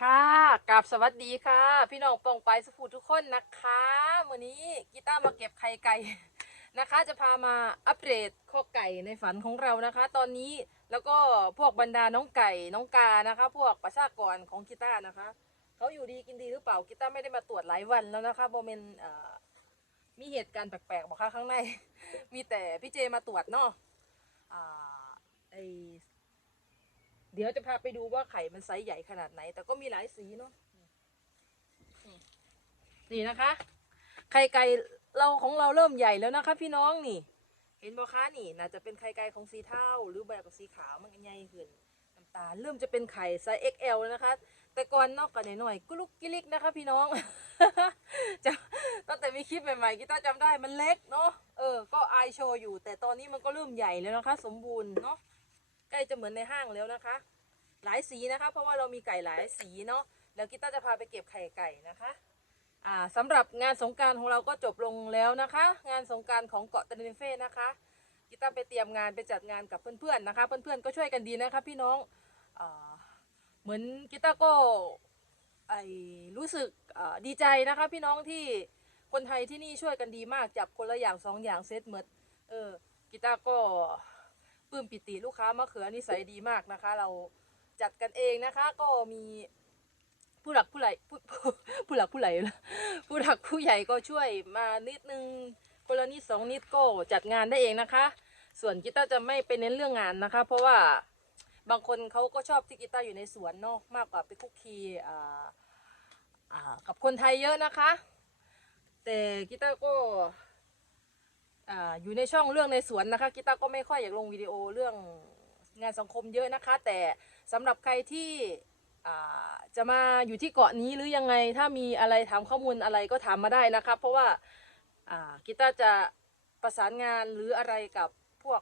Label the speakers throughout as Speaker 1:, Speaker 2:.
Speaker 1: ค่ะกราบสวัสดีค่ะ พี่น้องปองไปสุภูทุกคนนะคะวันนี้กีต้ามาเก็บไข่ไก่นะคะ จะพามาอัปเดตข้อไก่ในฝันของเรานะคะ ตอนนี้แล้วก็พวกบรรดาน้องไก่น้องกานะคะ พวกประชากรของกีต้านะคะเขาอยู่ดีกินดีหรือเปล่ากีต้าไม่ได้มาตรวจหลายวันแล้วนะคะโบเมนเอ่อมีเหตุการณ์แปลกๆบอกค่ะข้างใน มีแต่พี่เจมาตรวจเนาะอ่าไอ เดี๋ยวจะพาไปดูว่าไข่มันไซส์ใหญ่ขนาดไหน แต่ก็มีหลายสีเนาะนี่นะคะ ไข่ไก่เราของเราเริ่มใหญ่แล้วนะคะ พี่น้องนี่ เห็นบ่คะนี่น่าจะเป็นไข่ไก่ของสีเทาหรือแบบสีขาวมันใหญ่ขึ้นน้ำตาลเริ่มจะเป็นไข่ไซส์ XL แล้วนะคะ แต่ก่อนนอกกันหน่อยๆกุลุกกิลิกนะคะ พี่น้องจะตั้งแต่มีคลิปใหม่ๆกีตาร์จำได้มันเล็กเนาะเออก็อายโชว์อยู่ แต่ตอนนี้มันก็เริ่มใหญ่แล้วนะคะ สมบูรณ์เนาะ ใกล้จะเหมือนในห้างแล้วนะคะ หลายสีนะคะ เพราะว่าเรามีไก่หลายสีเนาะแล้วกีต้าจะพาไปเก็บไข่ไก่นะคะอ่าสำหรับงานสงการของเราก็จบลงแล้วนะคะ งานสงการของเกาะเตนเฟ่นะคะกีต้าไปเตรียมงานไปจัดงานกับเพื่อนๆนะคะ เพื่อนๆก็ช่วยกันดีนะคะพี่น้องอ่าเหมือนกีต้าก็ไอรู้สึกดีใจนะคะ พี่น้องที่คนไทยที่นี่ช่วยกันดีมากจับคนละอย่างสองอย่างเซตเหมือนเออกีต้าก็ ปลื้มปิติลูกค้ามะเขือนิสัยดีมากนะคะ เราจัดกันเองนะคะ ก็มีผู้หลักผู้ใหญ่ผู้ผู้ผู้หลักผู้ใหญ่ผู้หลักผู้ใหญ่ก็ช่วยมานิดนึงคนละนิดสองนิดก็จัดงานได้เองนะคะ ส่วนกีตาร์จะไม่ไปเน้นเรื่องงานนะคะ เพราะว่าบางคนเขาก็ชอบที่กีตาร์อยู่ในสวนเนาะมากกว่าไปคุกคีอ่าอ่ากับคนไทยเยอะนะคะ แต่กีตาร์ก็ ออยู่ในช่องเรื่องในสวนนะคะกีตาร์ก็ไม่ค่อยอยากลงวิดีโอเรื่องงานสังคมเยอะนะคะ แต่สำหรับใครที่จะมาอยู่ที่เกาะนี้หรือยังไงถ้ามีอะไรถามข้อมูลอะไรก็ถามมาได้นะคะเพราะว่ากีตาร์จะประสานงานหรืออะไรกับพวก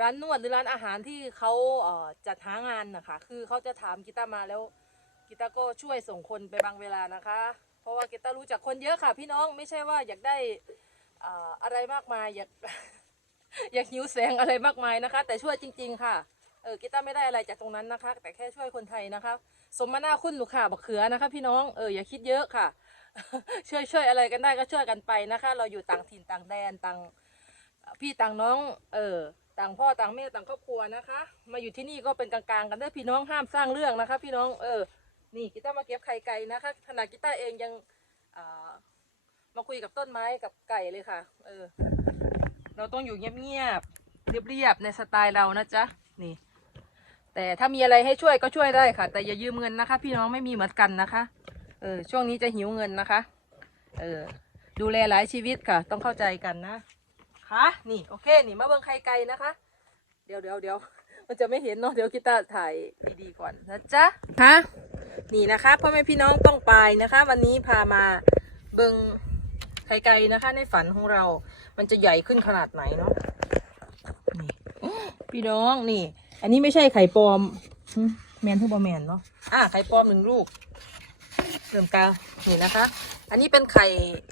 Speaker 1: ร้านนวดหรือร้านอาหารที่เขาเจัดหางานนะคะ คือเขาจะถามกีตาร์มาแล้วกีตาร์ก็ช่วยส่งคนไปบางเวลานะคะ เพราะว่ากีตาร์รู้จักคนเยอะค่ะพี่น้องไม่ใช่ว่าอยากได้ อะไรมากมายอยากอยากหิวแสงอะไรมากมายนะคะ แต่ช่วยจริง ๆ ค่ะเออกีตาร์ไม่ได้อะไรจากตรงนั้นนะคะ แต่แค่ช่วยคนไทยนะคะสมมาหน้าคุณลูกค่ะบักเขือนะคะ พี่น้องเอออย่าคิดเยอะค่ะ ช่วยช่วยอะไรกันได้ก็ช่วยกันไปนะคะ เราอยู่ต่างถิ่นต่างแดนต่างพี่ต่างน้องเออต่างพ่อต่างแม่ต่างครอบครัวนะคะ มาอยู่ที่นี่ก็เป็นกลางๆกันด้อพี่น้องห้ามสร้างเรื่องนะคะ พี่น้องเออนี่กีตาร์มาเก็บไข่ไก่นะคะขนาดกีตาร์เองยัง มาคุยกับต้นไม้กับไก่เลยค่ะ เออ เราต้องอยู่เงียบๆเรียบๆในสไตล์เรานะจ๊ะนี่ แต่ถ้ามีอะไรให้ช่วยก็ช่วยได้ค่ะ แต่อย่ายืมเงินนะคะ พี่น้องไม่มีเหมือนกันนะคะ เออ ช่วงนี้จะหิวเงินนะคะ เออ ดูแลหลายชีวิตค่ะ ต้องเข้าใจกันนะค่ะนี่โอเค นี่มาเบิ่งไข่ไก่นะคะ เดี๋ยวเดี๋ยวเดี๋ยวมันจะไม่เห็นเนาะเดี๋ยวกีตาร์ถ่ายดีๆก่อนนะจ๊ะค่ะนี่นะคะพ่อแม่พี่น้องต้องไปนะคะ วันนี้พามาเบิ่ง ไข่ไก่นะคะ ในฝันของเรา มันจะใหญ่ขึ้นขนาดไหนเนาะนี่พี่น้องนี่ อันนี้ไม่ใช่ไข่ปลอมแมนทุบอแมนเนาะอะไข่ปลอมหนึ่งลูกเริ่มกานี่นะคะ อันนี้เป็นไข่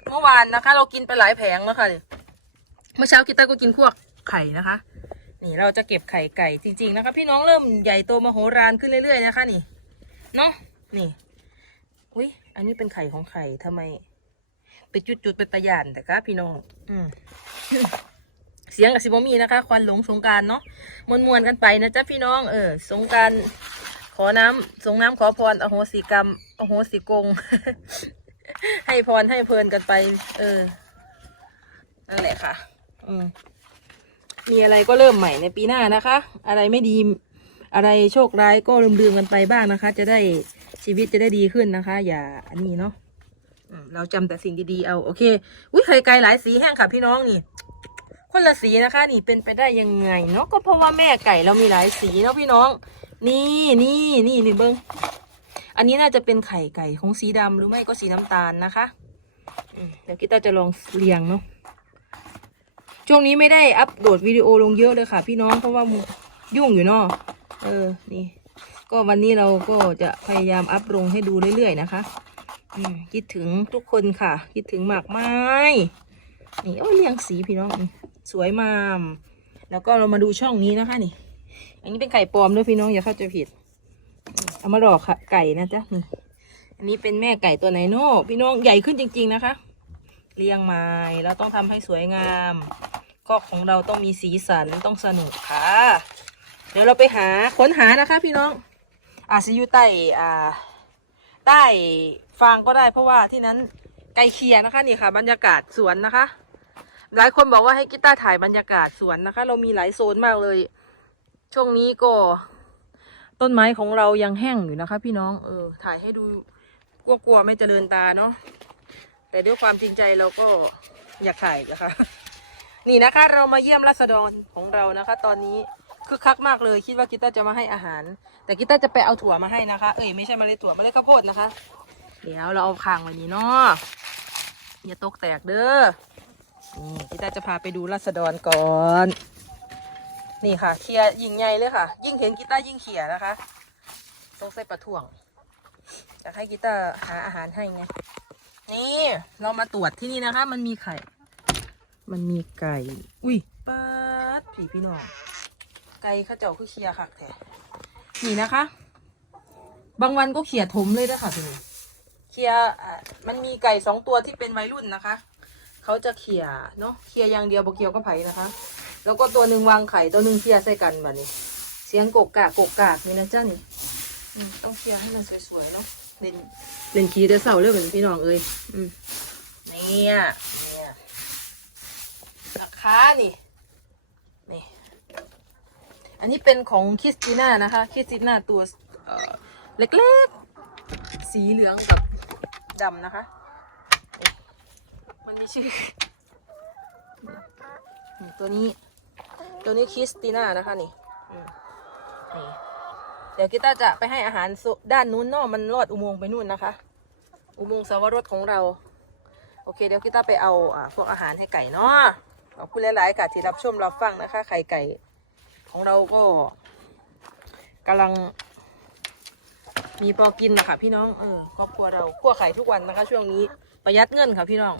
Speaker 1: เมื่อวานนะคะ เรากินไปหลายแผงแล้วค่ะเมื่อเช้ากิตาก็กินพวกไข่นะคะ นี่เราจะเก็บไข่ไก่จริง ๆ นะคะ พี่น้องเริ่มใหญ่โตมโหฬารขึ้นเรื่อยๆนะคะ นี่เนาะนี่อุ้ยอันนี้เป็นไข่ของไข่ทำไม ไปจุดจุดๆเป็นตะยานแต่ครับพี่น้อง อืมเสียงกับซิบมีนะคะ ควันหลงสงกรารเนาะมวนมวนๆกันไปนะจ๊ะพี่น้องเออสงกรารขอน้ำสงน้ำขอพรอโหสิกรรมอโหสิกง ให้พรให้เพลินกันไป เออนั่นแหละค่ะ อืมมีอะไรก็เริ่มใหม่ในปีหน้านะคะ อะไรไม่ดีอะไรโชคร้ายก็ลืมๆกันไปบ้างนะคะ จะได้ชีวิตจะได้ดีขึ้นนะคะ อย่าอันนี้เนาะอืม เราจำแต่สิ่งดีๆเอาโอเคอุ้ยไข่ไก่หลายสีแห้งค่ะพี่น้องนี่ คนละสีนะคะ นี่เป็นไปได้ยังไงเนาะก็เพราะว่าแม่ไก่เรามีหลายสีเนาะพี่น้อง นี่นี่นี่นี่เบิ้งอันนี้น่าจะเป็นไข่ไก่ของสีดำหรือไม่ก็สีน้ำตาลนะคะเดี๋ยวกิตาจะลองเรียงเนาะช่วงนี้ไม่ได้อัปโหลดวิดีโอลงเยอะเลยค่ะ พี่น้องเพราะว่ายุ่งอยู่เนาะเออนี่ ก็วันนี้เราก็จะพยายามอัพลงให้ดูเรื่อยๆนะคะ คิดถึงทุกคนค่ะ คิดถึงหมากไม้ นี่โอ้เรียงสีพี่น้อง สวยมาม แล้วก็เรามาดูช่องนี้นะคะนี่ อันนี้เป็นไข่ปลอมด้วยพี่น้องอย่าเข้าใจผิด เอามาหลอกค่ะไก่นะจ๊ะนี่ อันนี้เป็นแม่ไก่ตัวไหนโน่พี่น้องใหญ่ขึ้นจริง ๆนะคะเลี้ยงไม้เราต้องทำให้สวยงามคอกของเราต้องมีสีสันต้องสนุกค่ะ เดี๋ยวเราไปหาค้นหานะคะ พี่น้องอาจจะอยู่ใต้อ่า ใต้ฟางก็ได้ เพราะว่าที่นั้นไกลเคียนะคะนี่ค่ะ บรรยากาศสวนนะคะ หลายคนบอกว่าให้กีตาร์ถ่ายบรรยากาศสวนนะคะ เรามีหลายโซนมากเลย ช่วงนี้ก็ ต้นไม้ของเรายังแห้งอยู่นะคะ พี่น้องเออถ่ายให้ดูกลัวๆไม่เจริญตาเนาะแต่ด้วยความจริงใจเราก็อยากถ่ายนะคะ นี่นะคะ เรามาเยี่ยมรัษฎรของเรานะคะ ตอนนี้คึกคักมากเลยคิดว่ากีตาร์จะมาให้อาหาร แต่กีตาร์จะไปเอาถั่วมาให้นะคะ เอ้ยไม่ใช่เมล็ดถั่วเมล็ดข้าวโพดนะคะ เดี๋ยวเราเอาคางไว้นี้เนาะอย่าตกแตกเด้อนี่กีตาร์จะพาไปดูรัษฎรก่อน นี่ค่ะเคลียยิ่งใหญ่เลยค่ะ ยิ่งเห็นกีตาร์ยิ่งเขี่ยนะคะต้องใส่ปลาถ่วงอยากให้กีตาร์หาอาหารให้ไงนี่เรามาตรวจที่นี่นะคะ มันมีไข่ มันมีไก่ อุ้ยปัดผีพี่น้องไก่ข้าเจ้าคือเคลียร์ค่ะแท้ นี่นะคะ บางวันก็เขี่ยถมเลยนะคะพี่นี่เคลียร์อะมันมีไก่สองตัวที่เป็นวัยรุ่นนะคะ เขาจะเขี่ยเนาะเคลียร์อย่างเดียวบกเกียวก็ไผ่นะคะ แล้วก็ตัวหนึ่งวางไข่ตัวหนึ่งเคลียร์ใส่กันแบบนี้ เสียงกกกากกกกากนี่นะจ้านี่อืมต้องเคลียร์ให้มันสวยๆเนาะเล่นเล่นขี้เดือเสาเรื่องเหมือนพี่น้องเอ้ยอืมเนี่ยเนี่ยราคานี่นี่ อันนี้เป็นของคริสติน่านะคะคริสติน่าตัวเเล็กๆ สีเหลืองกับดำนะคะ มันมีชื่อนี่ตัวนี้ ตัวนี้คริสติน่านะคะนี่เดี๋ยวกิต้าจะไปให้อาหารด้านนู้นเนาะมันลอดอุโมงค์ไปนู่นนะคะ อุโมงค์สวรสของเรา โอเค เดี๋ยวกิต้าไปเอาอ่าพวกอาหารให้ไก่เนาะขอบคุณหลายๆค่ะที่รับชมรับฟังนะคะ ไข่ไก่ ของเราก็กำลัง มีพอกินนะคะพี่น้องเออครอบครัวเราคั่วไข่ทุกวันนะคะ ช่วงนี้ประหยัดเงินค่ะพี่น้อง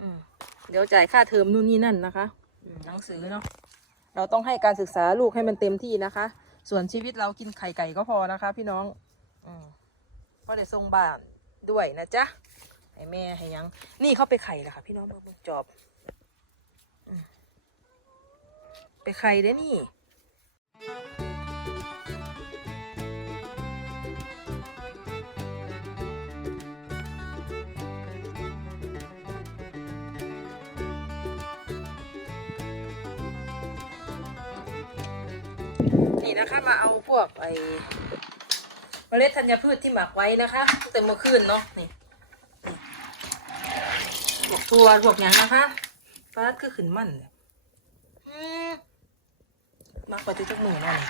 Speaker 1: อืมเดี๋ยวจ่ายค่าเทอมนู่นนี่นั่นนะคะหนังสือเนาะเราต้องให้การศึกษาลูกให้มันเต็มที่นะคะ ส่วนชีวิตเรากินไข่ไก่ก็พอนะคะ พี่น้อง อืมก็ได้ส่งบ้านด้วยนะจ๊ะให้แม่ให้ยัง นี่เขาไปไข่แล้วค่ะ พี่น้องเบิ่งจอบไปไข่ได้นี่ นี่นะคะมาเอาพวกไอ้เมล็ดธัญพืชที่หมักไว้นะคะตั้งแต่เมื่อคืนเนาะนี่พวกตัวพวกหยังนะคะฟ้าดคือขึ้นมันเนี่ย มักปฏิทุกมือนั่น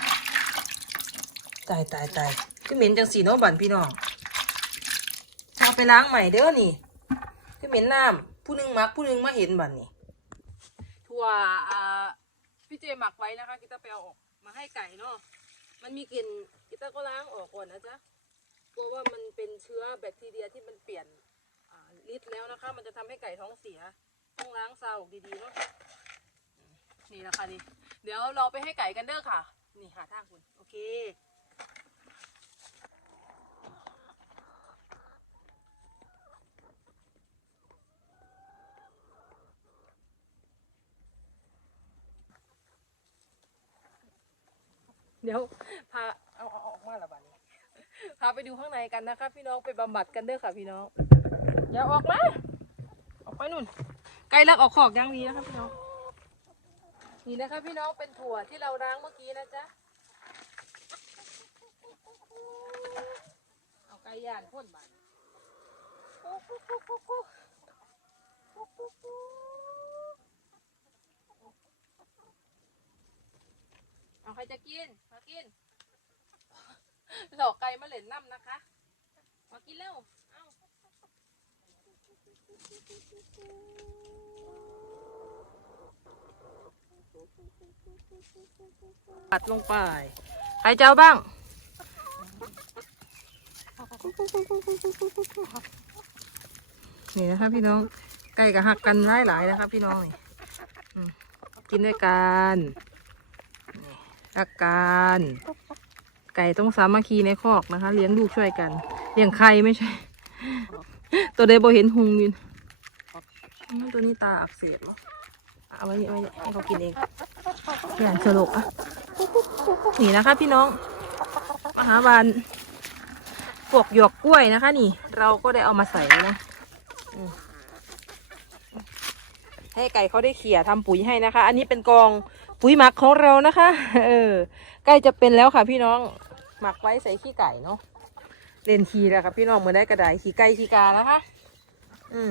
Speaker 1: ตายตายตายพี่เหม็นจังสีเนาะบันพี่น้องเอาไปล้างใหม่เด้อนี่พี่เหม็นน้ำผู้หนึงมักผู้หนึงมาเห็นบันนี่ถั่วอ่าพี่เจหมักไว้นะคะกิตาไปเอาออกมาให้ไก่เนาะมันมีกลิ่นกิตาก็ล้างออกก่อนนะจ๊ะกลัวว่ามันเป็นเชื้อแบคทีเรียที่มันเปลี่ยนอ่าฤทธิ์แล้วนะคะ มันจะทำให้ไก่ท้องเสีย ต้องล้างซาวออกดีๆเนาะนี่นะค่ะนี่ เดี๋ยวเราไปให้ไก่กันเด้อค่ะ นี่หาทางคุณโอเคเดี๋ยวพาเอาเอาเอาออกมาละบัดนี้พาไปดูข้างในกันนะคะ พี่น้องไปบำบัดกันเด้อค่ะพี่น้อง อย่าออกมา ออกไปนู่น ไกลลักออกขอกอยังดีนะคะพี่น้อง นี่นะคะพี่น้องเป็นถั่วที่เราล้างเมื่อกี้นะจ๊ะ เอาไก่ย่านพ่นบันเอาใครจะกิน มากิน หลอกไก่มาเหล่นน้ำนะคะ มากินเร็ว เอา ปัดลงไป ใครเจะเอาบ้าง นี่นะคะพี่น้องไก่กับหักกันหลายหลายๆนะคะพี่น้องนี่กินด้วยกันรักกันไก่ต้องสามัคคีในคอกนะคะ เลี้ยงลูกช่วยกันเลี้ยงไข่ไม่ใช่ ตัวใดบเห็นหุงยืนตัวนี้ตาอักเสบเหรอ เอาไว้นี่ไว้นี่ให้เขากินเองอย่างสลกอะนี่นะคะ พี่น้องมหาบานพวกหยวกกล้วยนะคะ นี่ เราก็ได้เอามาใส่นะให้ไก่เขาได้เขี่ยทำปุ๋ยให้นะคะ อันนี้เป็นกองปุ๋ยหมักของเรานะคะ เออ ใกล้จะเป็นแล้วค่ะ พี่น้องหมักไว้ใส่ขี้ไก่เนาะเล่นขี้แล้วค่ะพี่น้องเหมือนได้กระไดขี้ไก่ขี้กานะคะ อืม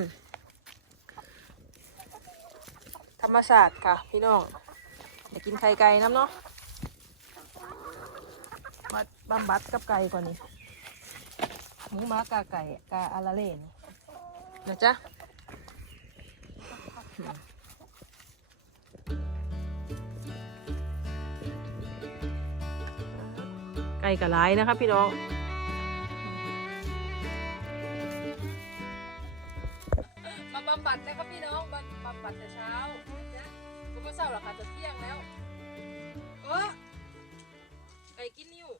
Speaker 1: ธรรมชาสติค่ะ พี่น้องอยากกินไข่ไก่น้ำเนาะมาบำบัดกับไก่ก่อนนี่หมูหมากาไก่กาอาราเล่นนะจ๊ะไก่กะไรนะคะพี่น้อง เศร้าหรอกค่ะจะเที่ยงแล้ว เออไก่กินนิ้ว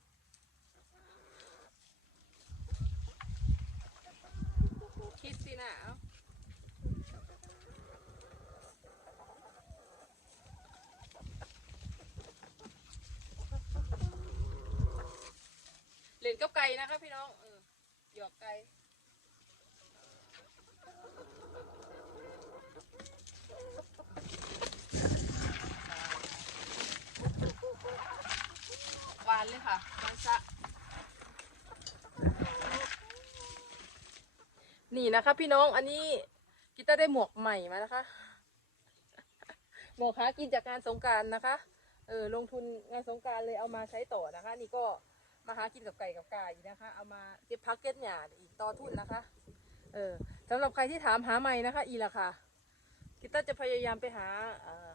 Speaker 1: คิดสินะเอาเล่นกับไก่นะคะพี่น้องเออหยอกไก่ หวานเลย ค่ะมันซะนี่นะคะพี่น้องอันนี้กีตาร์ได้หมวกใหม่มานะคะ หมวกหากินจากงานสงการนะคะเออลงทุนงานสงการเลยเอามาใช้ต่อนะคะ นี่ก็มาหากินกับไก่กับกาอีกนะคะ เอามาเก็บพักเก็ตหยาดอีกต่อทุนนะคะเออสำหรับใครที่ถามหาใหม่นะคะ อีละค่ะกีตาร์จะพยายามไปหาเออ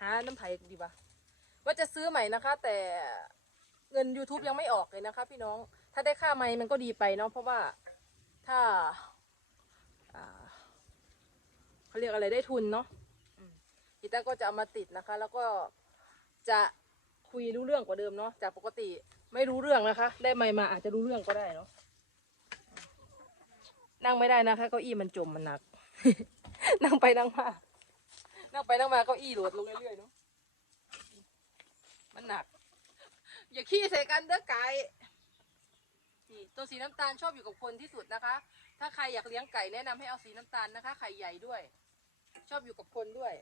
Speaker 1: หาน้ำไผ่ดีป่ะ ว่าจะซื้อใหม่นะคะ แต่เงิน YouTube ยังไม่ออกเลยนะคะ พี่น้องถ้าได้ค่าไม้มันก็ดีไปเนาะเพราะว่าถ้าเขาเรียกอะไรได้ทุนเนาะกีตาร์ก็จะเอามาติดนะคะ แล้วก็จะคุยรู้เรื่องกว่าเดิมเนาะจากปกติไม่รู้เรื่องนะคะ ได้ไม้มาอาจจะรู้เรื่องก็ได้เนาะนั่งไม่ได้นะคะเก้าอี้มันจมมันหนัก นั่งไปนั่งมา นั่งไปนั่งมาเก้าอี้โหลดลงเรื่อยๆเนาะ มันหนัก อย่าขี้ใส่กันเด้อไก่นี่ตัวสีน้ำตาลชอบอยู่กับคนที่สุดนะคะ ถ้าใครอยากเลี้ยงไก่แนะนำให้เอาสีน้ำตาลนะคะ ไข่ใหญ่ด้วย ชอบอยู่กับคนด้วย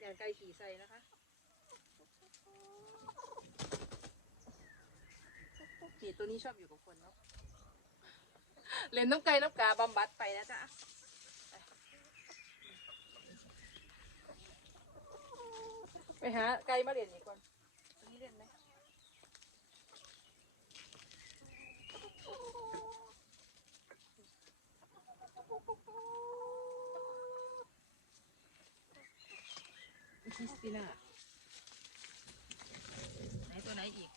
Speaker 1: อย่างไก่ขี่ใส่นะคะ นี่ตัวนี้ชอบอยู่กับคนเนาะเล่นน้ำไก่น้ำกาบำบัดไปนะจ๊ะ ไปหาไก่มาเล่นอีกก่อนตัวนี้เล่นไหมคริสติน่าไหนตัวไหนอีก